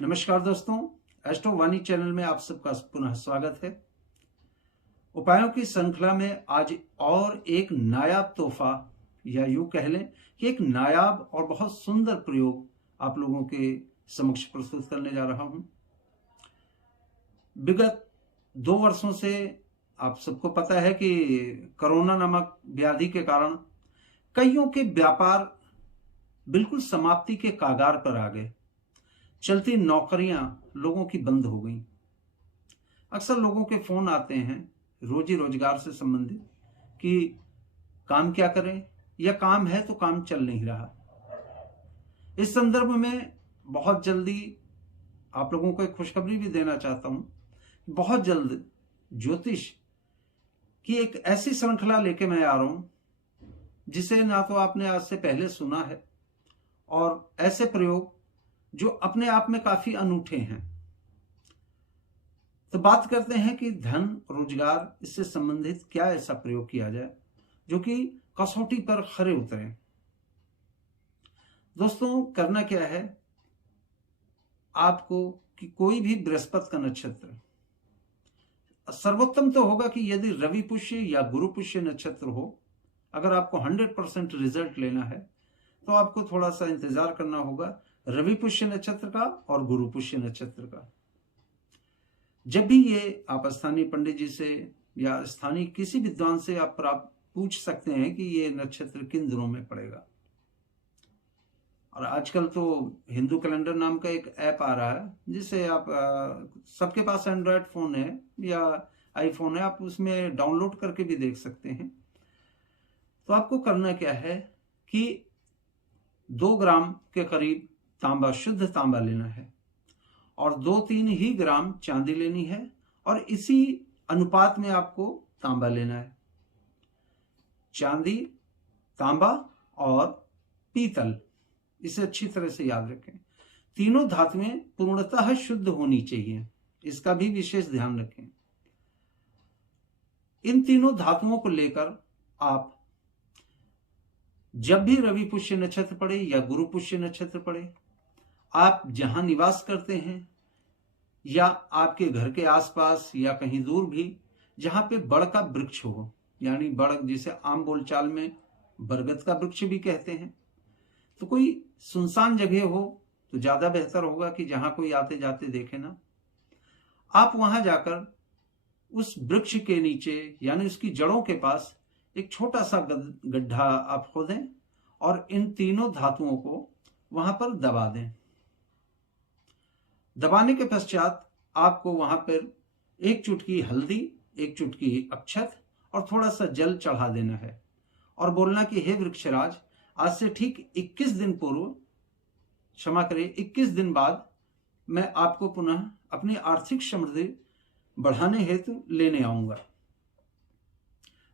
नमस्कार दोस्तों, एस्ट्रो वाणी चैनल में आप सबका पुनः स्वागत है। उपायों की श्रृंखला में आज और एक नायाब तोहफा या यूं कह लें कि एक नायाब और बहुत सुंदर प्रयोग आप लोगों के समक्ष प्रस्तुत करने जा रहा हूं। विगत 2 वर्षों से आप सबको पता है कि कोरोना नामक व्याधि के कारण कईयों के व्यापार बिल्कुल समाप्ति के कागार पर आ गए। चलती नौकरियां लोगों की बंद हो गईं। अक्सर लोगों के फोन आते हैं रोजी रोजगार से संबंधित कि काम क्या करें, या काम है तो काम चल नहीं रहा। इस संदर्भ में बहुत जल्दी आप लोगों को एक खुशखबरी भी देना चाहता हूं। बहुत जल्द ज्योतिष की एक ऐसी श्रृंखला लेके मैं आ रहा हूं जिसे ना तो आपने आज से पहले सुना है, और ऐसे प्रयोग जो अपने आप में काफी अनूठे हैं। तो बात करते हैं कि धन रोजगार इससे संबंधित क्या ऐसा प्रयोग किया जाए जो कि कसौटी पर खरे उतरे। दोस्तों, करना क्या है आपको कि कोई भी बृहस्पति का नक्षत्र, सर्वोत्तम तो होगा कि यदि रवि पुष्य या गुरु पुष्य नक्षत्र हो। अगर आपको 100% रिजल्ट लेना है तो आपको थोड़ा सा इंतजार करना होगा रवि पुष्य नक्षत्र का और गुरु पुष्य नक्षत्र का। जब भी ये आप स्थानीय पंडित जी से या स्थानीय किसी विद्वान से आप पूछ सकते हैं कि ये नक्षत्र किन दिनों में पड़ेगा। और आजकल तो हिंदू कैलेंडर नाम का एक ऐप आ रहा है जिसे आप सबके पास एंड्रॉयड फोन है या आईफोन है, आप उसमें डाउनलोड करके भी देख सकते हैं। तो आपको करना क्या है कि 2 ग्राम के करीब तांबा, शुद्ध तांबा लेना है और 2-3 ही ग्राम चांदी लेनी है, और इसी अनुपात में आपको तांबा लेना है। चांदी, तांबा और पीतल, इसे अच्छी तरह से याद रखें। तीनों धातुएं पूर्णतः शुद्ध होनी चाहिए, इसका भी विशेष ध्यान रखें। इन तीनों धातुओं को लेकर आप जब भी रवि पुष्य नक्षत्र पड़े या गुरु पुष्य नक्षत्र पड़े, आप जहां निवास करते हैं या आपके घर के आसपास या कहीं दूर भी जहां पे बड़ का वृक्ष हो, यानी बड़ जिसे आम बोलचाल में बरगद का वृक्ष भी कहते हैं, तो कोई सुनसान जगह हो तो ज्यादा बेहतर होगा कि जहां कोई आते जाते देखे ना। आप वहां जाकर उस वृक्ष के नीचे यानी उसकी जड़ों के पास एक छोटा सा गड्ढा आप खोदें और इन तीनों धातुओं को वहां पर दबा दें। दबाने के पश्चात आपको वहां पर 1 चुटकी हल्दी, 1 चुटकी अक्षत और थोड़ा सा जल चढ़ा देना है और बोलना कि हे वृक्षराज, आज से ठीक 21 दिन पूर्व, क्षमा करें 21 दिन बाद मैं आपको पुनः अपनी आर्थिक समृद्धि बढ़ाने हेतु लेने आऊंगा।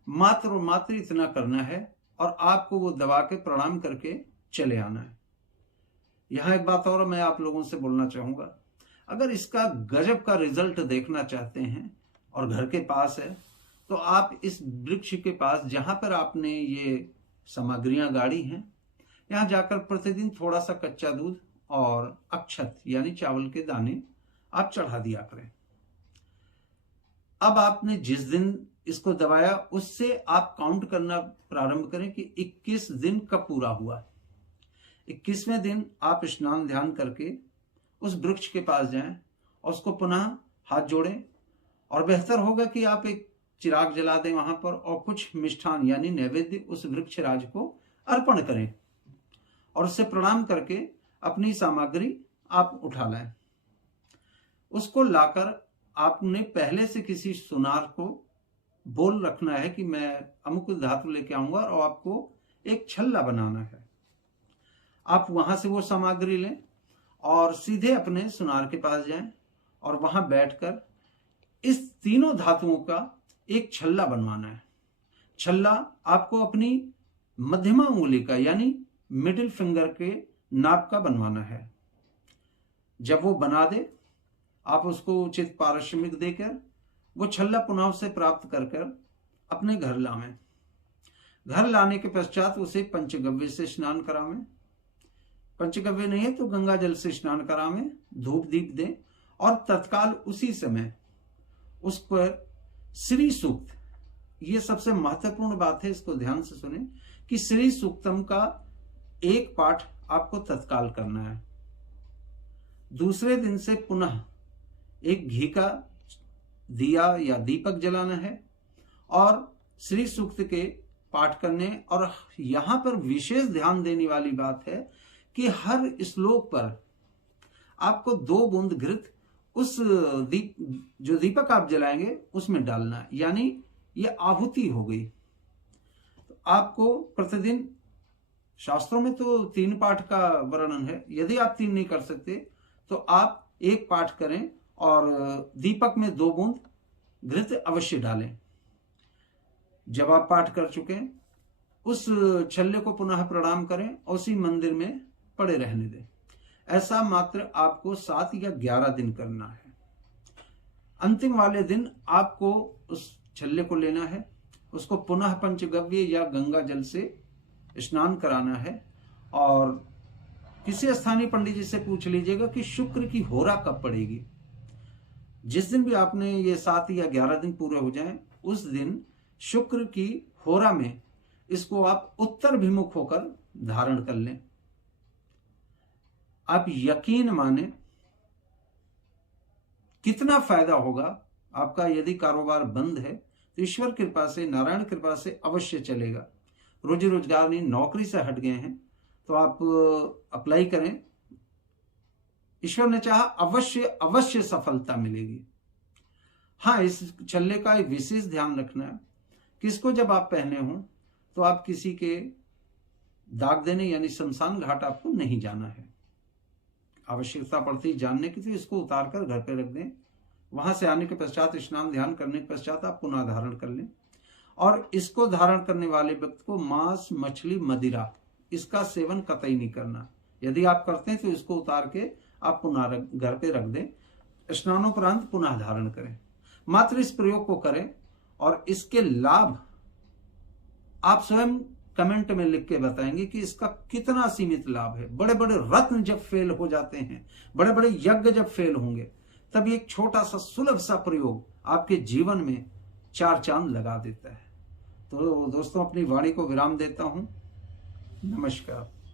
मात्र और मात्र इतना करना है और आपको वो दबा के प्रणाम करके चले आना है। यहां एक बात और मैं आप लोगों से बोलना चाहूंगा, अगर इसका गजब का रिजल्ट देखना चाहते हैं और घर के पास है तो आप इस वृक्ष के पास जहां पर आपने ये सामग्रियां गाड़ी हैं, यहां जाकर प्रतिदिन थोड़ा सा कच्चा दूध और अक्षत यानी चावल के दाने आप चढ़ा दिया करें। अब आपने जिस दिन इसको दबाया उससे आप काउंट करना प्रारंभ करें कि 21 दिन कब पूरा हुआ। 21वें दिन आप स्नान ध्यान करके उस वृक्ष के पास जाएं और उसको पुनः हाथ जोड़ें, और बेहतर होगा कि आप एक चिराग जला दें वहां पर और कुछ मिष्ठान यानी नैवेद्य उस वृक्षराज को अर्पण करें और उससे प्रणाम करके अपनी सामग्री आप उठा लाएं। उसको लाकर आपने पहले से किसी सुनार को बोल रखना है कि मैं अमुक धातु लेके आऊंगा, और आपको एक छल्ला बनाना है। आप वहां से वो सामग्री लें और सीधे अपने सुनार के पास जाएं और वहां बैठकर इस तीनों धातुओं का एक छल्ला बनवाना है। छल्ला आपको अपनी मध्यमा उंगली का यानी मिडिल फिंगर के नाप का बनवाना है। जब वो बना दे, आप उसको उचित पारिश्रमिक देकर वो छल्ला पुनः उसे प्राप्त कर अपने घर लावें। घर लाने के पश्चात उसे पंचगव्य से स्नान करावें। पंचगव्य नहीं है तो गंगा जल से स्नान करावें, धूप दीप दें और तत्काल उसी समय उस पर श्री सूक्त, ये सबसे महत्वपूर्ण बात है, इसको ध्यान से सुने कि श्री सूक्तम का एक पाठ आपको तत्काल करना है। दूसरे दिन से पुनः एक घी का दिया या दीपक जलाना है और श्री सूक्त के पाठ करने। और यहां पर विशेष ध्यान देने वाली बात है कि हर श्लोक पर आपको 2 बूंद घृत उस जो दीपक आप जलाएंगे उसमें डालना है, यानी ये आहुति हो गई। तो आपको प्रतिदिन, शास्त्रों में तो 3 पाठ का वर्णन है, यदि आप 3 नहीं कर सकते तो आप 1 पाठ करें और दीपक में 2 बूंद घृत अवश्य डालें। जब आप पाठ कर चुके उस छल्ले को पुनः प्रणाम करें और उसी मंदिर में पड़े रहने दें। ऐसा मात्र आपको 7 या 11 दिन करना है। अंतिम वाले दिन आपको उस छल्ले को लेना है, उसको पुनः पंचगव्य या गंगा जल से स्नान कराना है और किसी स्थानीय पंडित जी से पूछ लीजिएगा कि शुक्र की होरा कब पड़ेगी। जिस दिन भी आपने ये 7 या 11 दिन पूरे हो जाएं, उस दिन शुक्र की होरा में इसको आप उत्तर भिमुख होकर धारण कर लें। आप यकीन माने कितना फायदा होगा आपका। यदि कारोबार बंद है तो ईश्वर कृपा से, नारायण कृपा से अवश्य चलेगा। रोजी रोजगार नहीं, नौकरी से हट गए हैं तो आप अप्लाई करें, ईश्वर ने चाहा अवश्य सफलता मिलेगी। हाँ, इस छल्ले का एक विशेष ध्यान रखना है कि इसको जब आप पहने हो तो आप किसी के दाग देने यानी शमशान घाट आपको नहीं जाना है। आवश्यकता पड़ती जानने की तो इसको उतार कर घर पे रख दें। वहां से आने के पश्चात, स्नान ध्यान करने के पश्चात आप पुनः धारण कर लें। और इसको धारण करने वाले व्यक्ति को मांस, मछली, मदिरा इसका सेवन कतई नहीं करना। यदि आप करते हैं तो इसको उतार के आप पुनः घर पे रख दें, स्नानोपरांत पुनः धारण करें। मात्र इस प्रयोग को करें और इसके लाभ आप स्वयं कमेंट में लिख के बताएंगे कि इसका कितना सीमित लाभ है। बड़े बड़े रत्न जब फेल हो जाते हैं, बड़े बड़े यज्ञ जब फेल होंगे, तब एक छोटा सा सुलभ सा प्रयोग आपके जीवन में 4 चांद लगा देता है। तो दोस्तों, अपनी वाणी को विराम देता हूं। नमस्कार।